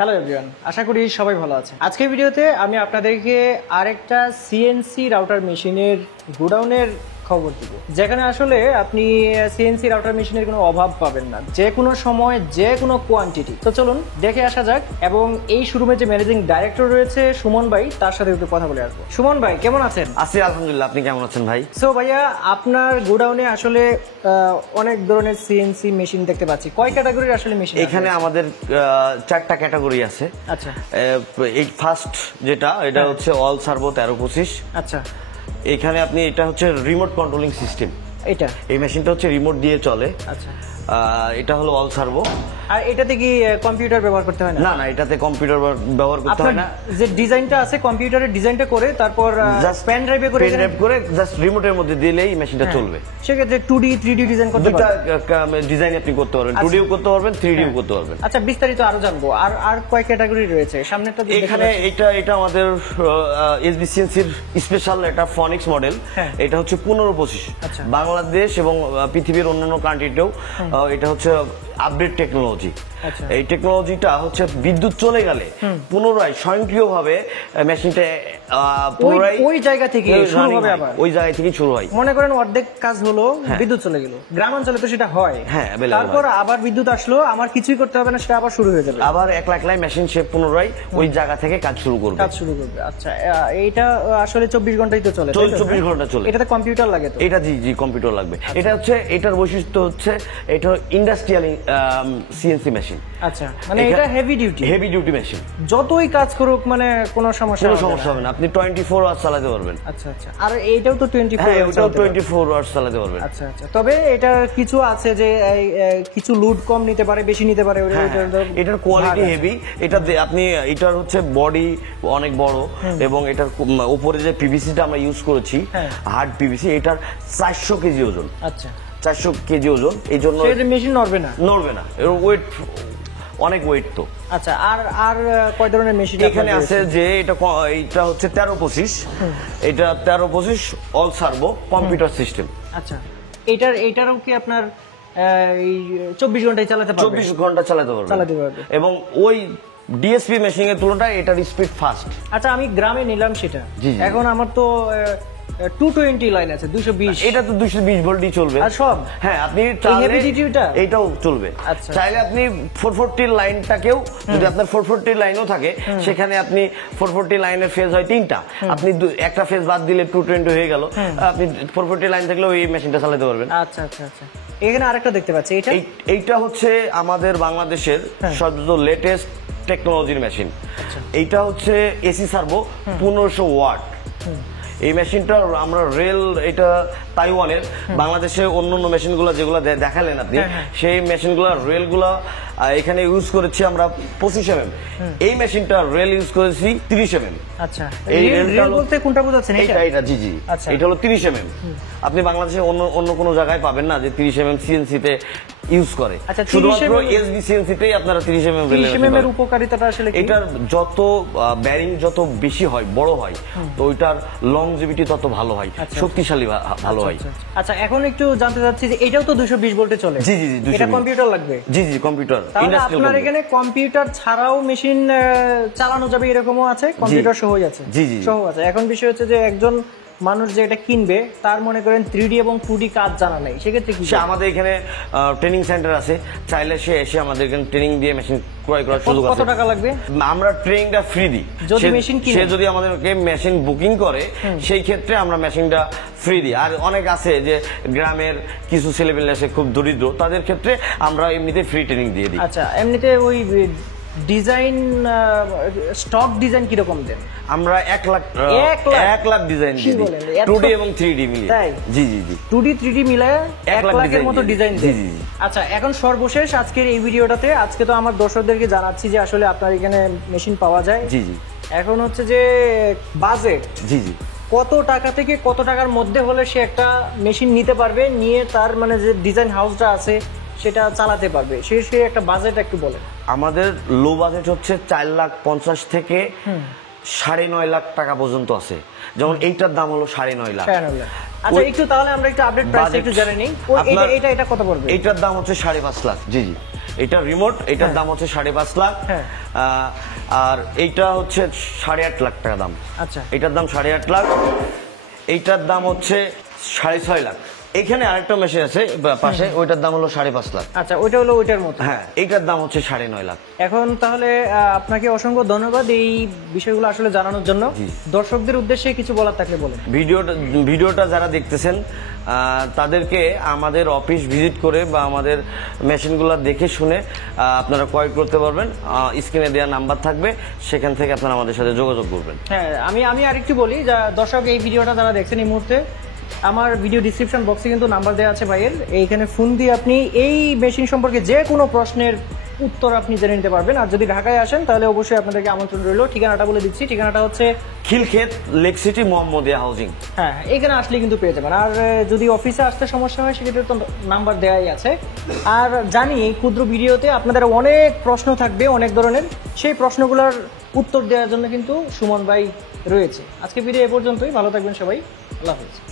Hello everyone, আশা করি সবাই ভালো আছে। আজকের ভিডিওতে আমি আপনাদেরকে আরেকটা সিএনসি রাউটার মেশিনের গোডাউনের খবর দিব, যেখানে আসলে আপনি সিএনসি রাউটার মেশিনের কোনো অভাব পাবেন না, যে কোনো সময় যে কোনো কোয়ান্টিটি। তো চলুন দেখে আসা যাক, এবং এই শোরুমের যে ম্যানেজিং ডাইরেক্টর রয়েছে সুমন ভাই, তার সাথে একটু কথা বলে আসবো। সুমন ভাই কেমন আছেন? আছি আলহামদুলিল্লাহ, আপনি কেমন আছেন ভাই? সো ভাইয়া, আপনার গোডাউনে আসলে অনেক ধরনের সিএনসি মেশিন দেখতে পাচ্ছি। কয় ক্যাটাগরির আসলে মেশিন? এখানে আমাদের 4টা ক্যাটাগরি আছে। আচ্ছা, এই ফার্স্ট যেটা এটা হচ্ছে অল সার্ভো 1325। আচ্ছা, এখানে আপনি এটা হচ্ছে রিমোট কন্ট্রোলিং সিস্টেম। এটা এই মেশিনটা হচ্ছে রিমোট দিয়ে চলে। আচ্ছা, এটা হলো অল সার্ভো। আর এটাতে কি কম্পিউটার ব্যবহার করতে হয় না? না না, এটাতে কম্পিউটার ব্যবহার করতে হয় না। যে ডিজাইনটা আছে কম্পিউটারের ডিজাইনটা করে তারপর পেন ড্রাইভে করে জাস্ট রিমোটের মধ্যে দিলেই মেশিনটা চলবে। সেক্ষেত্রে 2D 3D ডিজাইন করতে দুটো পারবেন। ডিজাইন আপনি করতে পারবেন, 2Dও করতে পারবেন, 3Dও করতে পারবেন। আচ্ছা, বিস্তারিত আরো জানবো। আর আর কয় ক্যাটাগরি রয়েছে সামনেটা? এখানে এটা আমাদের এসবিসিএনসির স্পেশাল একটা ফনিক্স মডেল। এটা হচ্ছে 1525। বাংলাদেশ এবং পৃথিবীর অন্যান্য কান্ট্রিতেও এটা হচ্ছে আপডেট টেকনোলজি। এই টেকনোলজিটা হচ্ছে বিদ্যুৎ চলে গেলে পুনরায় স্বয়ংক্রিয়ভাবে মেশিনটা পুনরায় ওই জায়গা থেকে শুরু হবে। আবার ওই জায়গা থেকে শুরু হয়। মনে করেন অর্ধেক কাজ হলো, বিদ্যুৎ চলে গেল, গ্রামাঞ্চলে তো সেটা হয়। তারপর আবার বিদ্যুৎ আসলো, আমার কিছুই করতে হবে না, সেটা আবার শুরু হয়ে যাবে। আবার একলাই মেশিন সে পুনরায় ওই জায়গা থেকে কাজ শুরু করবে। আচ্ছা, এইটা আসলে 24 ঘন্টাই তো চলে? 24 ঘন্টা চলে। এটাতে কম্পিউটার লাগে তো? এটা জি কম্পিউটার লাগবে। এটা হচ্ছে এটার বৈশিষ্ট্য হচ্ছে এটা ইন্ডাস্ট্রিয়াল সিএনসি মেশিন। আচ্ছা, মানে এটা হেভি ডিউটি মেশিন। যতই কাজ করুক মানে কোনো সমস্যা হবে না, আপনি 24 আওয়ার্স চালাতে পারবেন। আচ্ছা, আর এইটাও তো 24 আওয়ার্স চালাতে পারবেন। আচ্ছা, তবে এটা কিছু আছে যে কিছু লোড কম নিতে পারে, বেশি নিতে পারে। এটার কোয়ালিটি হেভি। আপনি এটার হচ্ছে বডি অনেক বড়, এবং এটার উপরে যে পিভিসিটা আমরা ইউজ করেছি হার্ড পিভিসি, এটার 400 কেজি ওজন। আচ্ছা, 400 কেজি ওজন। এই জন্য মেশিন নড়বে না। এর ওয়েট অনেক ওয়েট তো। আচ্ছা, আর কয় ধরনের মেশিন এখানে আছে? যে এটা হচ্ছে 1325। এটা 1325 অল সার্ভো কম্পিউটার সিস্টেম। আচ্ছা, এটারও কি আপনার 24 ঘন্টায় চালাতে পারবে? 24 ঘন্টা চালাতে পারবে, এবং ওই ডিএসপি মেশিন এর তুলনায় এটার স্পিড ফাস্ট। আচ্ছা, আমি গ্রামে নিলাম সেটা, এখন আমার তো 220 লাইন আছে, 220। এটা তো 220 ভোল্টই চলবে। আর সব আপনি এটাও চলবে। চাইলে আপনি 440 লাইনটাকেও, যদি আপনার 440 লাইনও থাকে, সেখানে আপনি 440 লাইনের ফেজ হয় 3টা, আপনি একটা ফেজ বাদ দিলে 220 হয়ে গেল। আপনি 440 লাইন থাকলেও এই মেশিনটা চালাতে পারবেন। আচ্ছা, এখানে আরেকটা দেখতে পাচ্ছি। এইটা হচ্ছে আমাদের বাংলাদেশের সবচেয়ে লেটেস্ট টেকনোলজির মেশিন। এইটা হচ্ছে এসি সার্ভো 1500 ওয়াট। এই মেশিনটা আমরা এটা তাইওয়ানের। বাংলাদেশে অন্যান্য মেশিনগুলো যেগুলো দেখালেন আপনি, সেই মেশিনগুলো রেলগুলো এখানে ইউজ করেছি আমরা 25 mm। এই মেশিনটা রেল ইউজ করেছি 30 mm। আচ্ছা, এই রেল বলতে কোনটা বোঝাচ্ছেন? এটা জি এটা হলো 30 mm। আপনি বাংলাদেশে অন্য কোনো জায়গায় পাবেন না যে 30 mm সিএনসি তে ইউজ করে। শুধুমাত্র এসবি সিএনসি তেই আপনারা 30 mm এর উপকারিতাটা আসলে কি? এটার যত ব্যারিং যত বেশি হয়, বড় হয়, তো ওইটার লংজিভিটি তত ভালো হয়, শক্তিশালী ভালো হয়। আচ্ছা, এখন একটু জানতে চাচ্ছি যে এটাও তো 220 ভোল্টে চলে? জি এটা কম্পিউটার লাগবে? জি কম্পিউটার। আপনার এখানে কম্পিউটার ছাড়াও মেশিন চালানো যাবে এরকমও আছে? কম্পিউটার সহ আছে? সহ আছে। এখন বিষয় হচ্ছে যে একজন মানুষ যে এটা কিনবে, তার মনে করেন 3D এবং 2D কাজ জানা নাই, সেক্ষেত্রে কি? আমাদের এখানে ট্রেনিং সেন্টার আছে, চাইলে সে এসে আমাদের এখানে ট্রেনিং দিয়ে মেশিন ক্রয় করার সুযোগ আছে। কত টাকা লাগবে? আমরা ট্রেনিংটা ফ্রি দিই। যদি মেশিন কিনে, সে যদি আমাদেরকে মেশিন বুকিং করে, সেই ক্ষেত্রে আমরা মেশিনটা ফ্রি দিই। আর অনেক আছে যে গ্রামের কিছু ছেলেপেলে আছে খুব দরিদ্র, তাদের ক্ষেত্রে আমরা এমনিতে ফ্রি ট্রেনিং দিয়ে দিই। আচ্ছা, এমনিতে ওই ডিজাইন স্টক ডিজাইন কিরকম দেন? আমরা 1 লাখ ডিজাইন দিই, 2D এবং 3D মিলিয়ে। জি 2D 3D মিলায়ে 1 লাখের মতো ডিজাইন দেন। আচ্ছা, এখন সর্বশেষ আজকের এই ভিডিওটাতে আজকে তো আমার দর্শকদেরকে জানাচ্ছি যে আসলে আপনার এখানে মেশিন পাওয়া যায়। জি এখন হচ্ছে যে বাজেট, কত টাকা থেকে কত টাকার মধ্যে হলে সে একটা মেশিন নিতে পারবে, নিয়ে তার মানে যে ডিজাইন হাউসটা আছে সেটা চালাতে পারবে, সে একটা বাজেট একটু বলেন। আমাদের লো বাজেট হচ্ছে 4,50,000 থেকে 9.5 লাখ টাকা পর্যন্ত আছে। যেমন এইটার দাম হলো 9.5 লাখ। আচ্ছা, একটু তাহলে আমরা একটু আপডেট প্রাইস একটু জেনে নিই। এটা কত পড়বে? এইটার দাম হচ্ছে 5.5 লাখ। জি এটা রিমোট, এটার দাম হচ্ছে 5.5 লাখ। হ্যাঁ। আর এইটা হচ্ছে 8.5 লাখ টাকা দাম। আচ্ছা। এটার দাম 8.5 লাখ, এইটার দাম হচ্ছে 6.5 লাখ। এখানে আরেকটা মেশিন আছে পাশে, ওইটার দাম হলো 5.5 লাখ। আচ্ছা, ওইটা হলো ওইটার মতো। হ্যাঁ, এইটার দাম হচ্ছে 9.5 লাখ। এখন তাহলে আপনাকে অসংখ্য ধন্যবাদ এই বিষয়গুলো আসলে জানানোর জন্য। দর্শকদের উদ্দেশ্যে কিছু বলার থাকলে বলেন। ভিডিওটা যারা দেখতেছেন তাদেরকে আমাদের অফিস ভিজিট করে বা আমাদের মেশিনগুলো দেখে শুনে আপনারা ক্রয় করতে পারবেন। স্ক্রিনে দেওয়া নাম্বার থাকবে, সেখান থেকে আপনারা আমাদের সাথে যোগাযোগ করবেন। হ্যাঁ, আমি আরেকটু বলি, যা দর্শক এই ভিডিওটা যারা দেখছেন এই মুহূর্তে, আমার ভিডিও ডিসক্রিপশন বক্সে কিন্তু নাম্বার দেওয়া আছে ভাইয়ের। এইখানে ফোন দিয়ে আপনি এই মেশিন সম্পর্কে যে কোনো প্রশ্নের উত্তর আপনি জেনে নিতে পারবেন। আর যদি ঢাকায় আসেন তাহলে অবশ্যই আপনাদেরকে আমন্ত্রণ রইল। ঠিকানাটা বলে দিচ্ছি, ঠিকানাটা হচ্ছে Khilkhet, lake city, Mohammadia housing. হ্যাঁ, এখানে আসলে কিন্তু পেয়ে যাবেন। আর যদি অফিসে আসতে সমস্যা হয় সেক্ষেত্রে তো নাম্বার দেওয়াই আছে। আর জানি এই ক্ষুদ্র ভিডিওতে আপনাদের অনেক প্রশ্ন থাকবে, অনেক ধরনের। সেই প্রশ্নগুলোর উত্তর দেওয়ার জন্য কিন্তু সুমন ভাই রয়েছে। আজকে ভিডিও এ পর্যন্তই। ভালো থাকবেন সবাই। আল্লাহ হাফেজ।